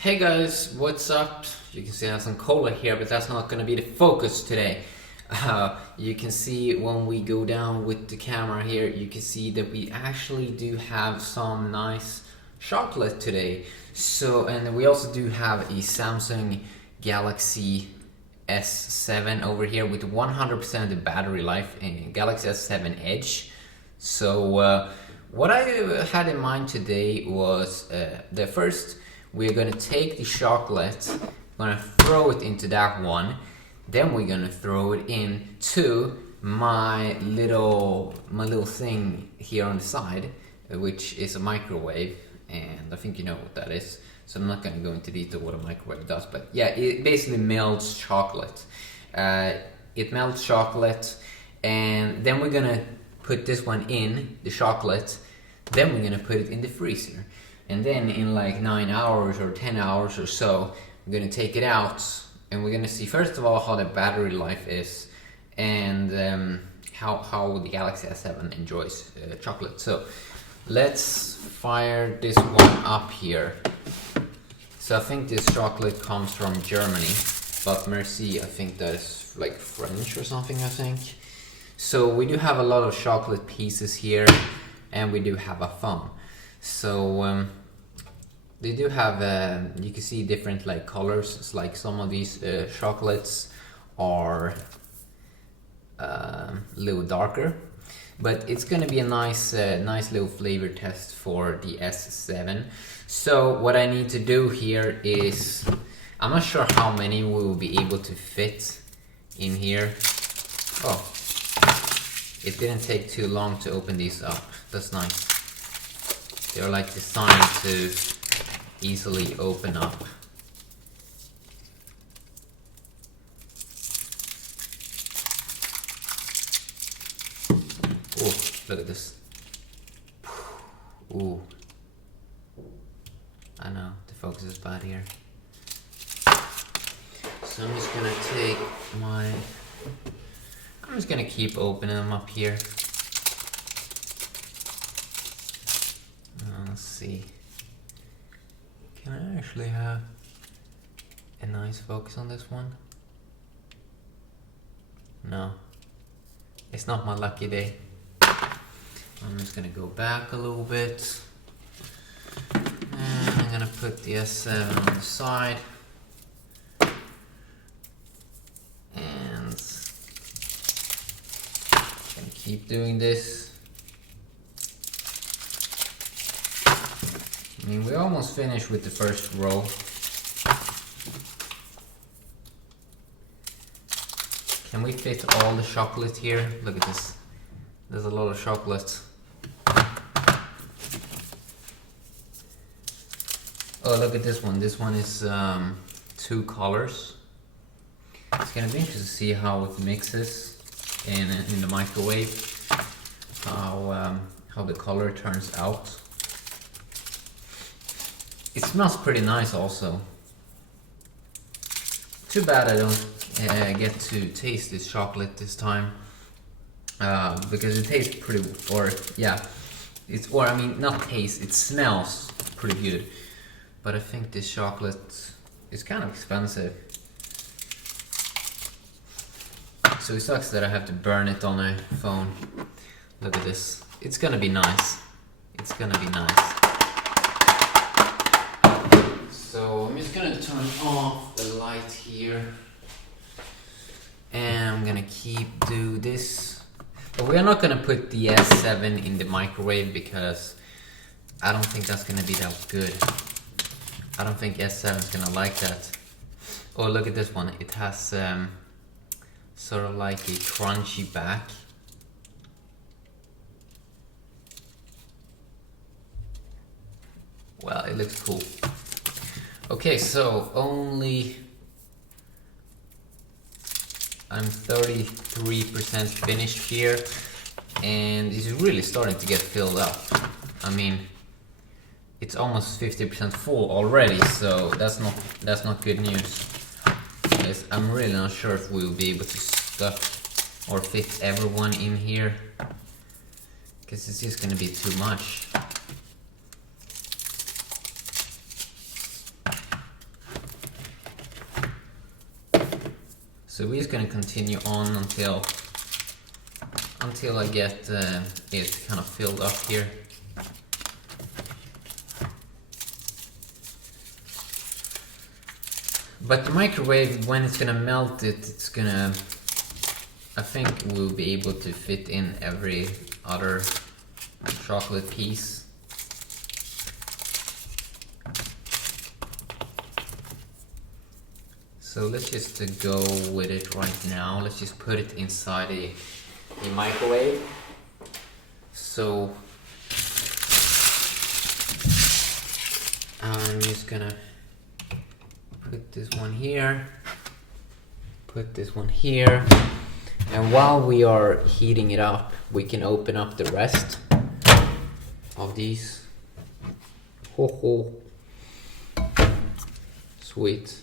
Hey guys, what's up? You can see I have some cola here, but that's not gonna be the focus today. You can see when we go down with the camera here, you can see that we actually do have some nice chocolate today. So, and we also do have a Samsung Galaxy S7 over here with 100% of the battery life in Galaxy S7 Edge. So, what I had in mind today was the first. We're gonna take the chocolate, we're gonna throw it into that one, then we're gonna throw it into my little thing here on the side, which is a microwave, and I think you know what that is. So I'm not gonna go into detail what a microwave does, but yeah, it basically melts chocolate. It melts chocolate, and then we're gonna put this one in the chocolate, then we're gonna put it in the freezer. And then in like 9 hours or 10 hours or so, we're gonna take it out and we're gonna see first of all how the battery life is and how the Galaxy S7 enjoys chocolate. So let's fire this one up here. So I think this chocolate comes from Germany, but Merci, I think that is like French or something, I think. So we do have a lot of chocolate pieces here and we do have a foam. So they do have, you can see different like colors. It's like some of these chocolates are a little darker, but it's gonna be a nice little flavor test for the S7. So what I need to do here is, I'm not sure how many we will be able to fit in here. Oh, it didn't take too long to open these up. That's nice. They're like designed to easily open up. Oh, look at this. Ooh. I know, the focus is bad here. So I'm just gonna take I'm just gonna keep opening them up here. Let's see. Can I actually have a nice focus on this one? No. It's not my lucky day. I'm just gonna go back a little bit. And I'm gonna put the S7 on the side. And gonna keep doing this. I mean, we almost finished with the first row. Can we fit all the chocolate here? Look at this. There's a lot of chocolate. Oh, look at this one. This one is 2 colors. It's gonna be interesting to see how it mixes in the microwave. How the color turns out. It smells pretty nice also. Too bad I don't get to taste this chocolate this time. Because it tastes pretty, I mean not taste, it smells pretty good. But I think this chocolate is kind of expensive. So it sucks that I have to burn it on my phone. Look at this. It's gonna be nice. It's gonna be nice. So I'm just gonna turn off the light here. And I'm gonna do this. But we are not gonna put the S7 in the microwave because I don't think that's gonna be that good. I don't think S7 is gonna like that. Oh, look at this one. It has sort of like a crunchy back. Well, it looks cool. Okay, so I'm 33% finished here, and it's really starting to get filled up. I mean, it's almost 50% full already, so that's not good news. Yes, I'm really not sure if we'll be able to stuff or fit everyone in here, because it's just gonna be too much. So we're just gonna continue on until I get it kind of filled up here. But the microwave, when it's gonna melt it, it's gonna, I think we'll be able to fit in every other chocolate piece. So let's just go with it right now. Let's just put it inside a microwave. So I'm just gonna put this one here, put this one here, and while we are heating it up, we can open up the rest of these. Ho ho. Sweet.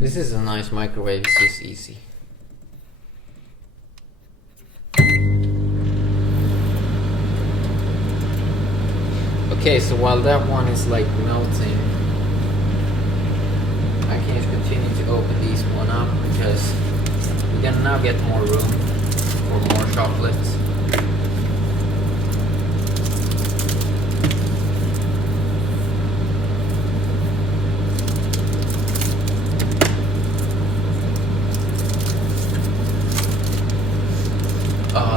This is a nice microwave, it's just easy. Okay, so while that one is like melting, I can just continue to open these one up because we're gonna now get more room for more chocolates.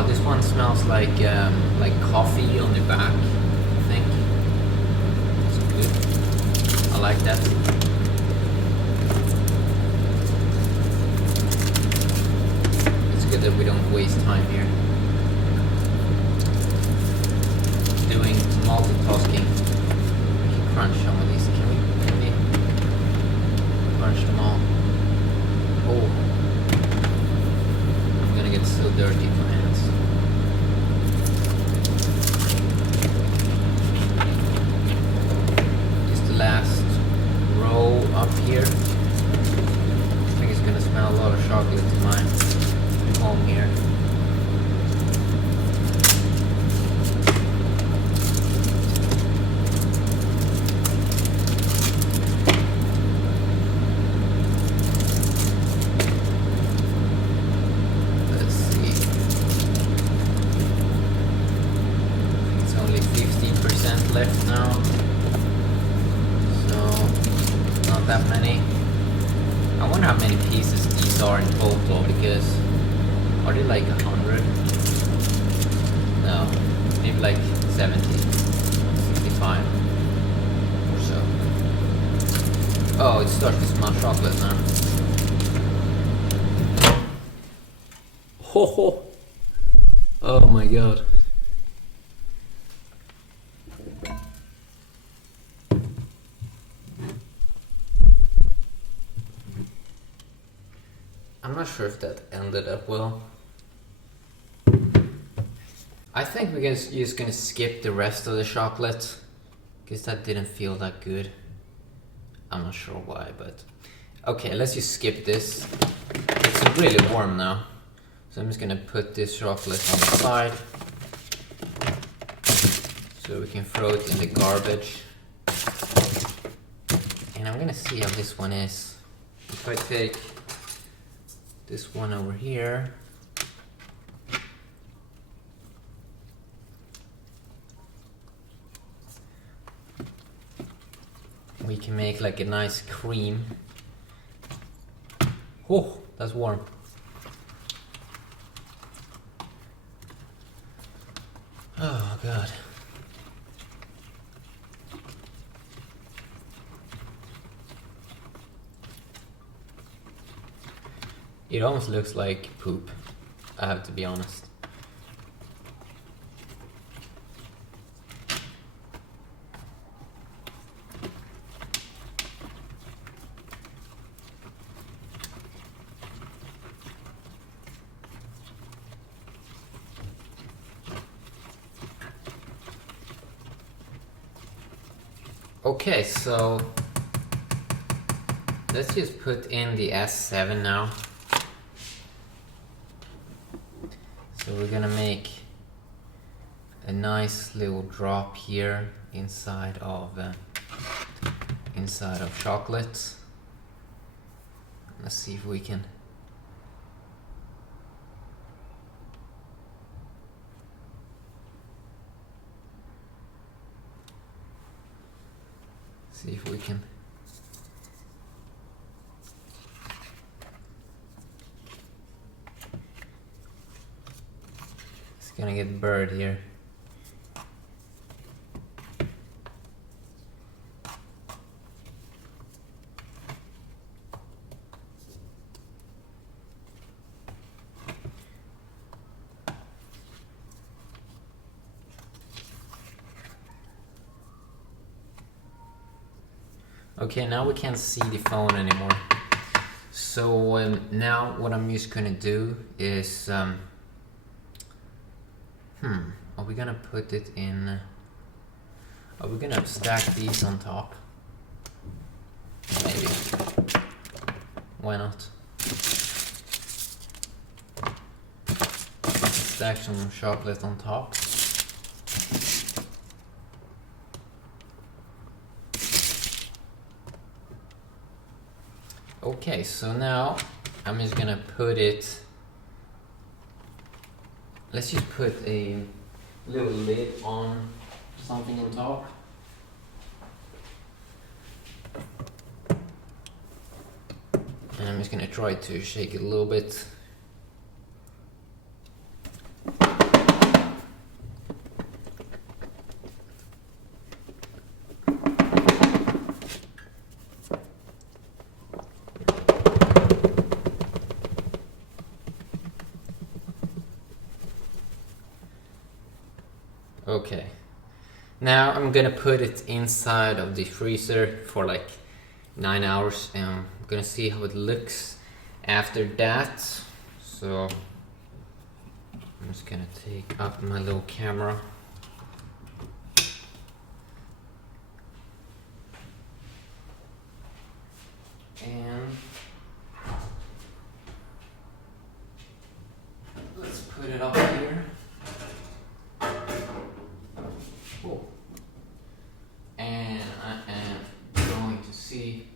This one smells like coffee on the back, I think. It's good. I like that. It's good that we don't waste time here doing multitasking. We can crunch some of these. Can we crunch them all? Oh, I'm gonna get so dirty in my hands. Last row up here. I think it's gonna smell a lot of chocolate to my home here. Let's see. It's only 15% left now. Not that many. I wonder how many pieces these are in total, because are they like 100? No, maybe like 70, 65 or so. Oh, it starts to smell chocolate now. Ho ho! Oh my god. I'm not sure if that ended up well. I think we're just gonna skip the rest of the chocolate, because that didn't feel that good. I'm not sure why, but okay, let's just skip this. It's really warm now, so I'm just gonna put this chocolate on the side so we can throw it in the garbage. And I'm gonna see how this one is. If I take this one over here, we can make like a nice cream. Oh, that's warm. Oh god. It almost looks like poop, I have to be honest. Okay, so let's just put in the S7 now. So we're gonna make a nice little drop here inside of chocolate. Let's see if we can. See if we can. It's gonna get blurred here. Okay, now we can't see the phone anymore. So now what I'm just gonna do is, are we gonna put it in, are we gonna stack these on top? Maybe. Why not? Stack some chocolate on top. Okay, so now I'm just gonna put it, let's just put a little lid on something on top. And I'm just gonna try to shake it a little bit. Okay, now I'm gonna put it inside of the freezer for like 9 hours and I'm gonna see how it looks after that. So I'm just gonna take up my little camera. And let's put it up here. Cool. And I am going to see.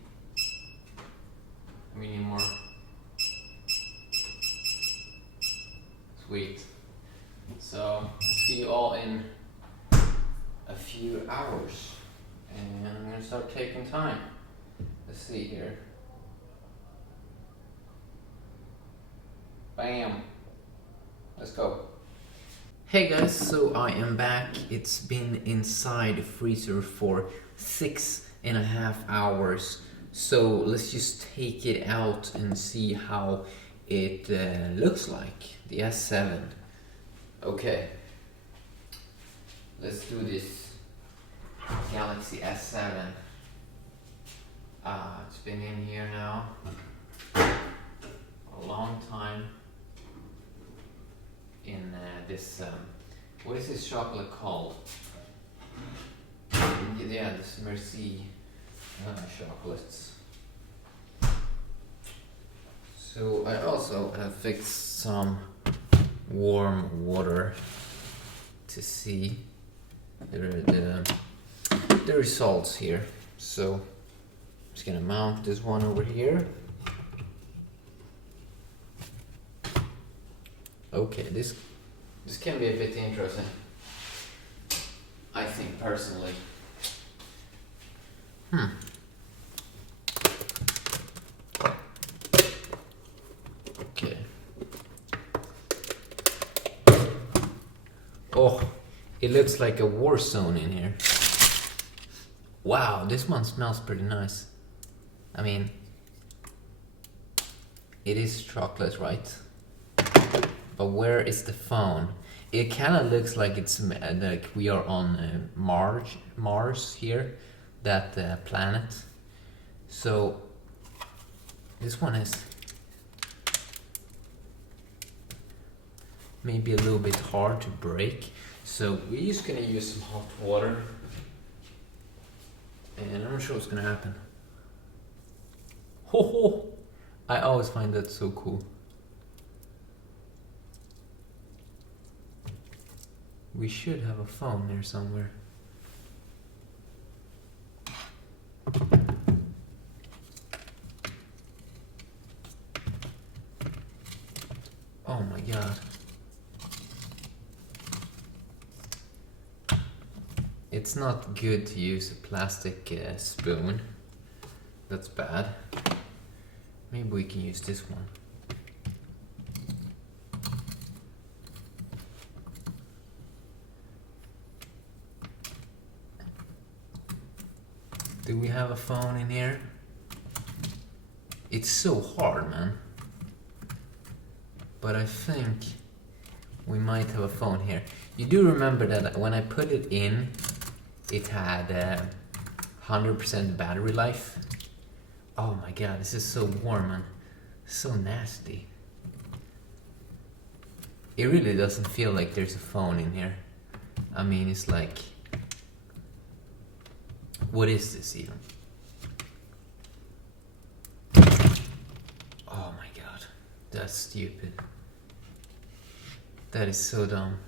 We need more. Sweet. So I'll see you all in a few hours. And I'm gonna start taking time. Let's see here. Bam. Let's go. Hey guys, so I am back. It's been inside the freezer for 6.5 hours. So let's just take it out and see how it looks like. The S7. Okay. Let's do this. Galaxy S7. It's been in here now a long time. In this, what is this chocolate called? Yeah, this Merci chocolates. So I also have fixed some warm water to see the results here. So I'm just gonna mount this one over here. Okay, this can be a bit interesting, I think personally. Okay. Oh, it looks like a war zone in here. Wow, this one smells pretty nice. I mean, it is chocolate, right? But where is the phone? It kind of looks like it's like we are on Mars here, that planet. So this one is maybe a little bit hard to break. So we're just gonna use some hot water, and I'm not sure what's gonna happen. Ho ho! I always find that so cool. We should have a phone there somewhere. god. It's not good to use a plastic spoon. That's bad. Maybe we can use this one. Do we have a phone in here? It's so hard, man. But I think we might have a phone here. You do remember that when I put it in, it had 100% battery life. Oh my god, this is so warm and so nasty. It really doesn't feel like there's a phone in here. I mean, it's like... What is this even? Oh my god, that's stupid. That is so dumb.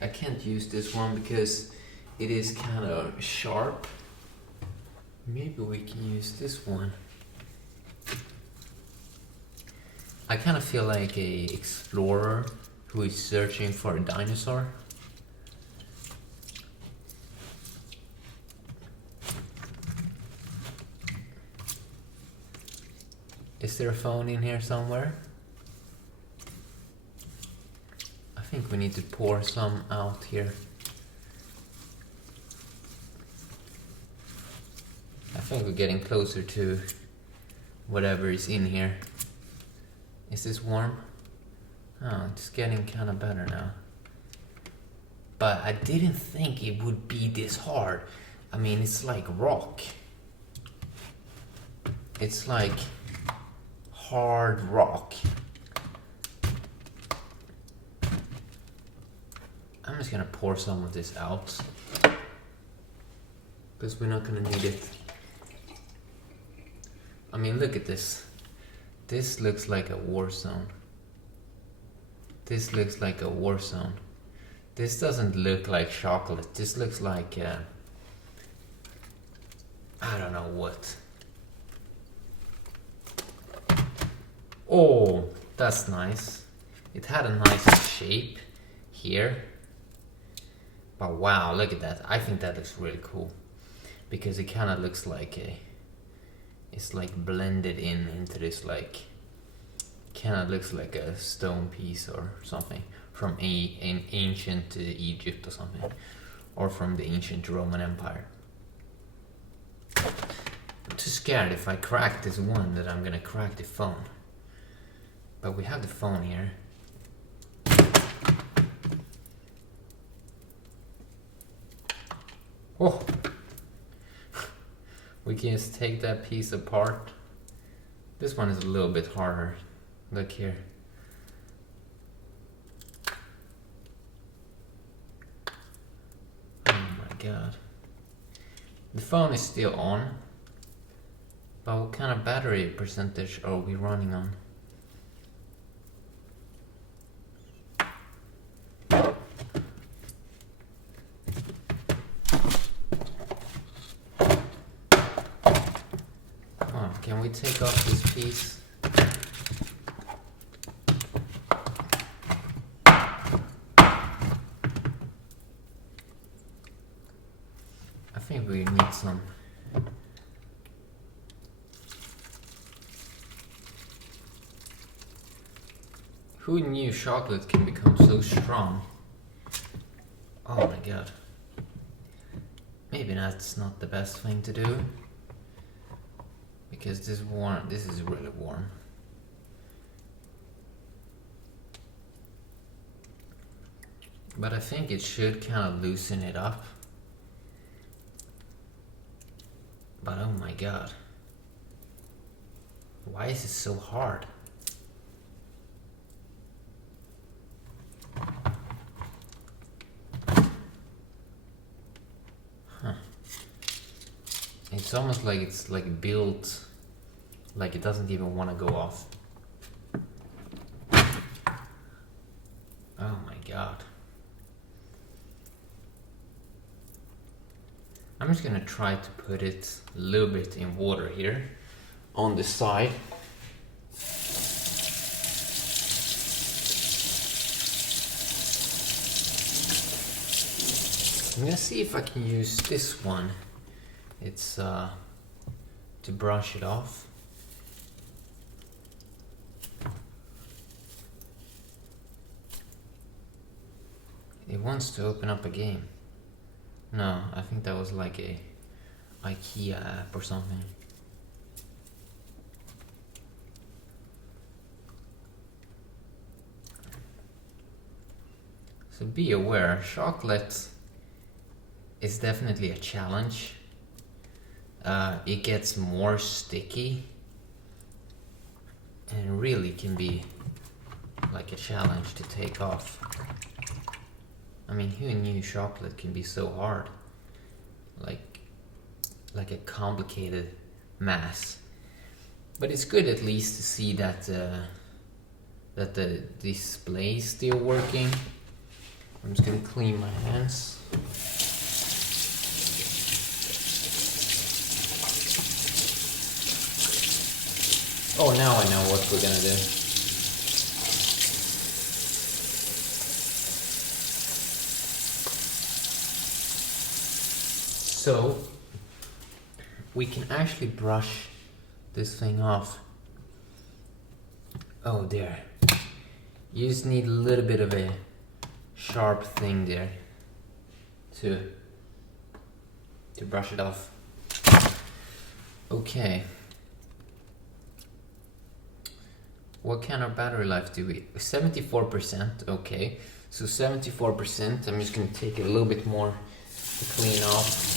I can't use this one because it is kind of sharp. Maybe we can use this one. I kind of feel like a explorer who is searching for a dinosaur. Is there a phone in here somewhere? I think we need to pour some out here. I think we're getting closer to whatever is in here. Is this warm? Oh, it's getting kind of better now. But I didn't think it would be this hard. I mean, it's like rock. It's like hard rock. I'm just gonna pour some of this out because we're not gonna need it. I mean, look at this. This looks like a war zone. This looks like a war zone. This doesn't look like chocolate. This looks like I don't know what. Oh, that's nice. It had a nice shape here. But wow, look at that. I think that looks really cool. Because it kind of looks like a... It's like blended into this, like... Kind of looks like a stone piece or something. From an ancient Egypt or something. Or from the ancient Roman Empire. I'm too scared if I crack this one that I'm gonna crack the phone. But we have the phone here. Oh! We can just take that piece apart. This one is a little bit harder. Look here. Oh my god. The phone is still on. But what kind of battery percentage are we running on? Can we take off this piece? I think we need some. Who knew chocolate can become so strong? Oh my god. Maybe that's not the best thing to do. Because this is really warm. But I think it should kind of loosen it up. But oh my god. Why is it so hard? Huh. It's almost like it's like built like it doesn't even want to go off. Oh my god. I'm just gonna try to put it a little bit in water here on the side. I'm gonna see if I can use this one. It's to brush it off. It wants to open up a game. No, I think that was like a IKEA app or something. So be aware, chocolate is definitely a challenge. It gets more sticky and really can be like a challenge to take off. I mean, who knew chocolate can be so hard? Like a complicated mass. But it's good at least to see that the display is still working. I'm just gonna clean my hands. Oh, now I know what we're gonna do. So we can actually brush this thing off. Oh, there. You just need a little bit of a sharp thing there to brush it off. Okay. What kind of battery life do we? 74%. Okay. So 74%. I'm just gonna take it a little bit more to clean off.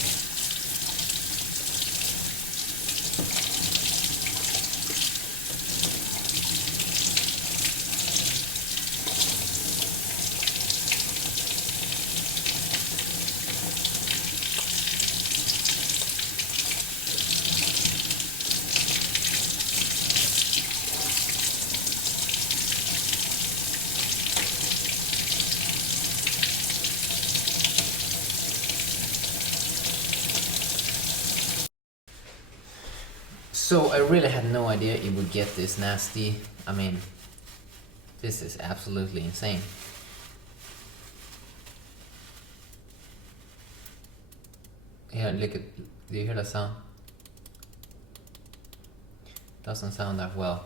So I really had no idea it would get this nasty. I mean, this is absolutely insane. Yeah, look at, do you hear that sound? Doesn't sound that well.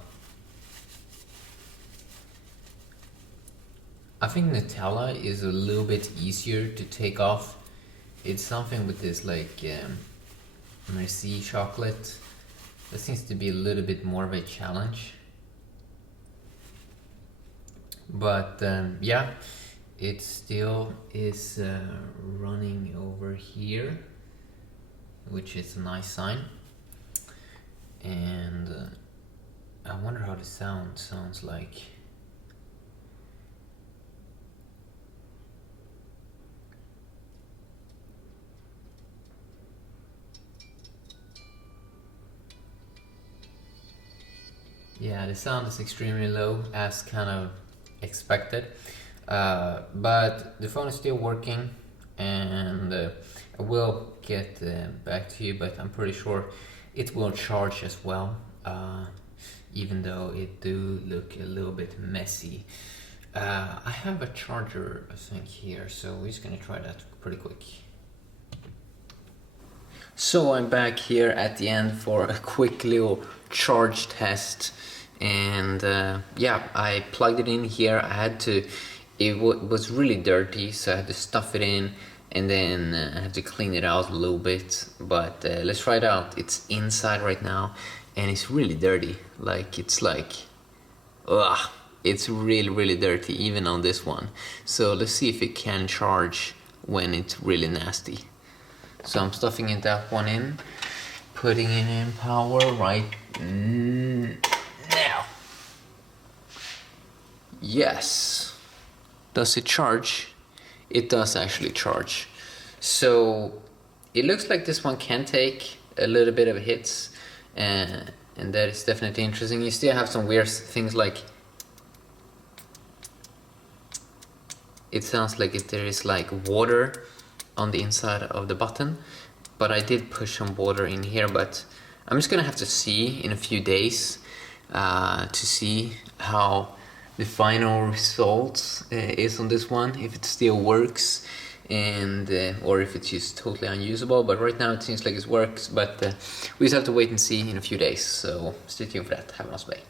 I think Nutella is a little bit easier to take off. It's something with this like Merci chocolate. That seems to be a little bit more of a challenge. But yeah, it still is running over here, which is a nice sign. And I wonder how the sound sounds like. Yeah, the sound is extremely low, as kind of expected, but the phone is still working, and I will get back to you, but I'm pretty sure it will charge as well, even though it do look a little bit messy. I have a charger, I think, here, so we're just gonna try that pretty quick. So I'm back here at the end for a quick little charge test, and yeah, I plugged it in here. I had to, it was really dirty, so I had to stuff it in, and then I have to clean it out a little bit, but let's try it out. It's inside right now, and it's really dirty. Like, it's like, ugh, it's really dirty, even on this one. So let's see if it can charge when it's really nasty. So I'm stuffing that one in, putting it in power right now. Yes. Does it charge? It does actually charge. So it looks like this one can take a little bit of hits, and that is definitely interesting. You still have some weird things like, it sounds like if there is like water on the inside of the button, but I did push some water in here, but I'm just gonna have to see in a few days to see how the final result is on this one, if it still works. and or if it's just totally unusable. But right now it seems like it works, but we just have to wait and see in a few days, so stay tuned for that. Have a nice day.